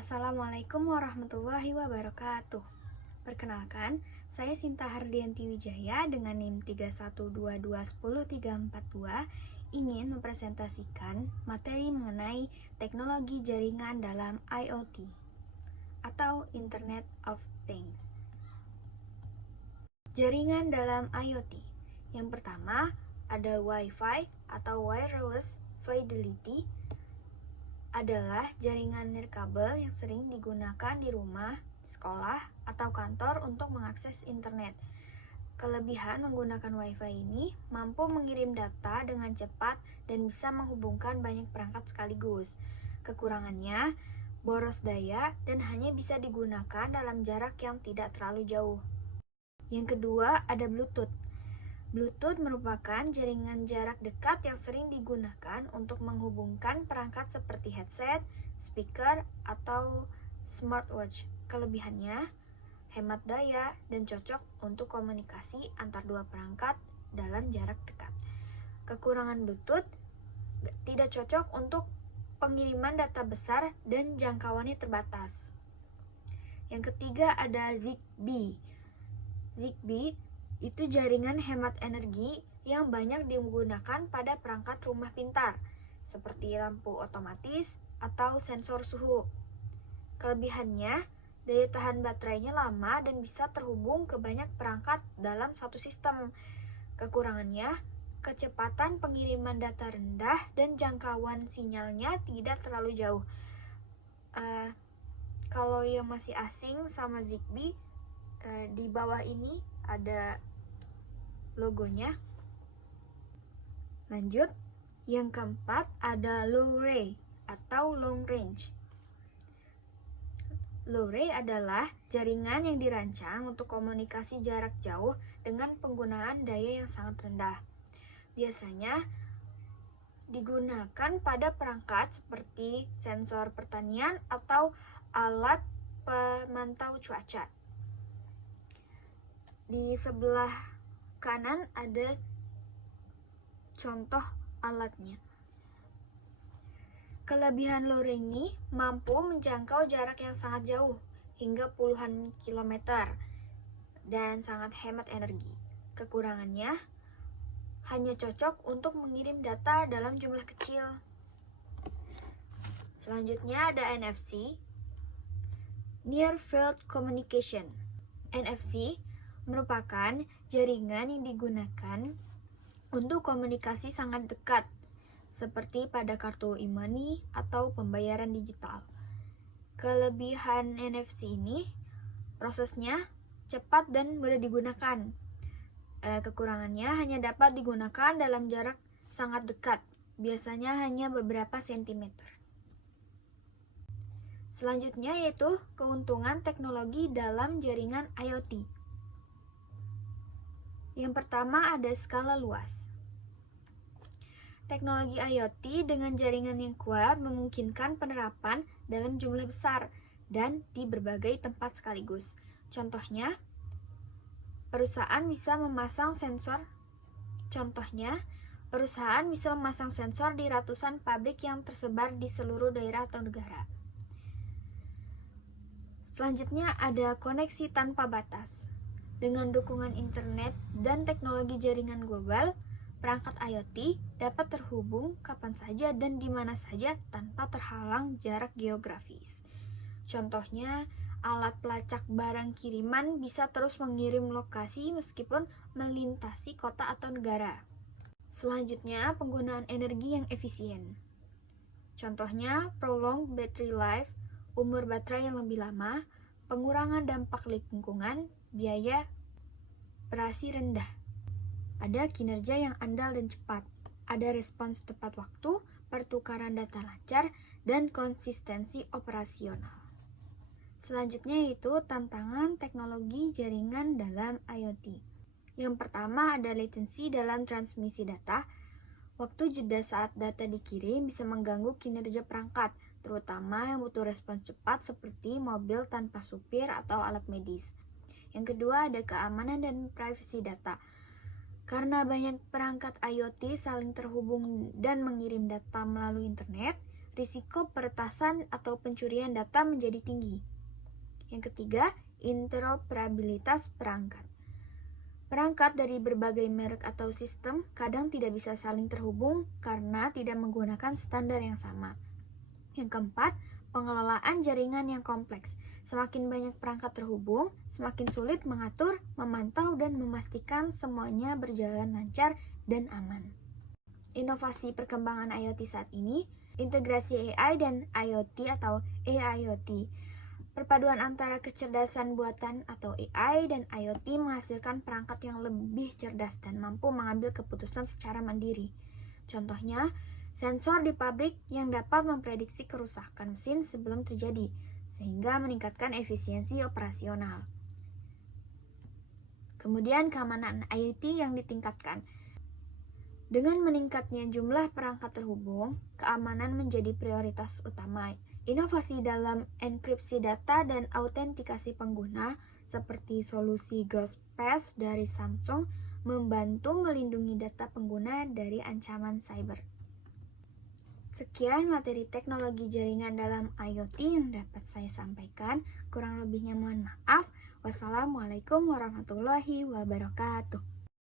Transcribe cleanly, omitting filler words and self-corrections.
Assalamualaikum warahmatullahi wabarakatuh. Perkenalkan, saya Sinta Hardianti Wijaya dengan NIM 312210342 ingin mempresentasikan materi mengenai teknologi jaringan dalam IoT atau Internet of Things. Jaringan dalam IoT. Yang pertama, ada Wi-Fi atau Wireless Fidelity adalah jaringan nirkabel yang sering digunakan di rumah, sekolah, atau kantor untuk mengakses internet. Kelebihan menggunakan Wi-Fi ini mampu mengirim data dengan cepat dan bisa menghubungkan banyak perangkat sekaligus. Kekurangannya, boros daya dan hanya bisa digunakan dalam jarak yang tidak terlalu jauh. Yang kedua, ada Bluetooth. Bluetooth merupakan jaringan jarak dekat yang sering digunakan untuk menghubungkan perangkat seperti headset, speaker, atau smartwatch. Kelebihannya, hemat daya dan cocok untuk komunikasi antar dua perangkat dalam jarak dekat. Kekurangan Bluetooth tidak cocok untuk pengiriman data besar dan jangkauannya terbatas. Yang ketiga ada Zigbee. Zigbee itu jaringan hemat energi yang banyak digunakan pada perangkat rumah pintar, seperti lampu otomatis atau sensor suhu. Kelebihannya, daya tahan baterainya lama dan bisa terhubung ke banyak perangkat dalam satu sistem. Kekurangannya, kecepatan pengiriman data rendah dan jangkauan sinyalnya tidak terlalu jauh. Kalau yang masih asing sama Zigbee, di bawah ini ada logonya. Lanjut, yang keempat ada Low-Ray atau Long Range. Low-Ray adalah jaringan yang dirancang untuk komunikasi jarak jauh dengan penggunaan daya yang sangat rendah. Biasanya digunakan pada perangkat seperti sensor pertanian atau alat pemantau cuaca. Di sebelah kanan ada contoh alatnya. Kelebihan Low-Ray ini mampu menjangkau jarak yang sangat jauh, hingga puluhan kilometer, dan sangat hemat energi. Kekurangannya, hanya cocok untuk mengirim data dalam jumlah kecil. Selanjutnya ada NFC, Near Field Communication. NFC merupakan jaringan yang digunakan untuk komunikasi sangat dekat, seperti pada kartu e-money atau pembayaran digital. Kelebihan NFC ini, prosesnya cepat dan mudah digunakan. Kekurangannya hanya dapat digunakan dalam jarak sangat dekat, biasanya hanya beberapa sentimeter. Selanjutnya yaitu keuntungan teknologi dalam jaringan IoT. Yang pertama ada skala luas. Teknologi IoT dengan jaringan yang kuat memungkinkan penerapan dalam jumlah besar dan di berbagai tempat sekaligus. Contohnya, perusahaan bisa memasang sensor di ratusan pabrik yang tersebar di seluruh daerah atau negara. Selanjutnya ada koneksi tanpa batas. Dengan dukungan internet dan teknologi jaringan global, perangkat IoT dapat terhubung kapan saja dan di mana saja tanpa terhalang jarak geografis. Contohnya, alat pelacak barang kiriman bisa terus mengirim lokasi meskipun melintasi kota atau negara. Selanjutnya, penggunaan energi yang efisien. Contohnya, prolonged battery life, umur baterai yang lebih lama, pengurangan dampak lingkungan, biaya operasi rendah. Ada kinerja yang andal dan cepat. Ada respons tepat waktu, pertukaran data lancar, dan konsistensi operasional. Selanjutnya yaitu tantangan teknologi jaringan dalam IoT. Yang pertama ada latency dalam transmisi data. Waktu jeda saat data dikirim bisa mengganggu kinerja perangkat, terutama yang butuh respons cepat seperti mobil tanpa supir atau alat medis. Yang kedua ada keamanan dan privasi data. Karena banyak perangkat IoT saling terhubung dan mengirim data melalui internet, risiko peretasan atau pencurian data menjadi tinggi. Yang ketiga, interoperabilitas perangkat. Perangkat dari berbagai merek atau sistem kadang tidak bisa saling terhubung karena tidak menggunakan standar yang sama. Yang keempat, pengelolaan jaringan yang kompleks. Semakin banyak perangkat terhubung, semakin sulit mengatur, memantau, dan memastikan semuanya berjalan lancar dan aman. Inovasi perkembangan IoT saat ini, integrasi AI dan IoT atau AIoT. Perpaduan antara kecerdasan buatan atau AI dan IoT menghasilkan perangkat yang lebih cerdas dan mampu mengambil keputusan secara mandiri. Contohnya, sensor di pabrik yang dapat memprediksi kerusakan mesin sebelum terjadi, sehingga meningkatkan efisiensi operasional. Kemudian, keamanan IoT yang ditingkatkan. Dengan meningkatnya jumlah perangkat terhubung, keamanan menjadi prioritas utama. Inovasi dalam enkripsi data dan autentikasi pengguna, seperti solusi GhostPass dari Samsung, membantu melindungi data pengguna dari ancaman cyber. Sekian materi teknologi jaringan dalam IoT yang dapat saya sampaikan. Kurang lebihnya mohon maaf. Wassalamualaikum warahmatullahi wabarakatuh.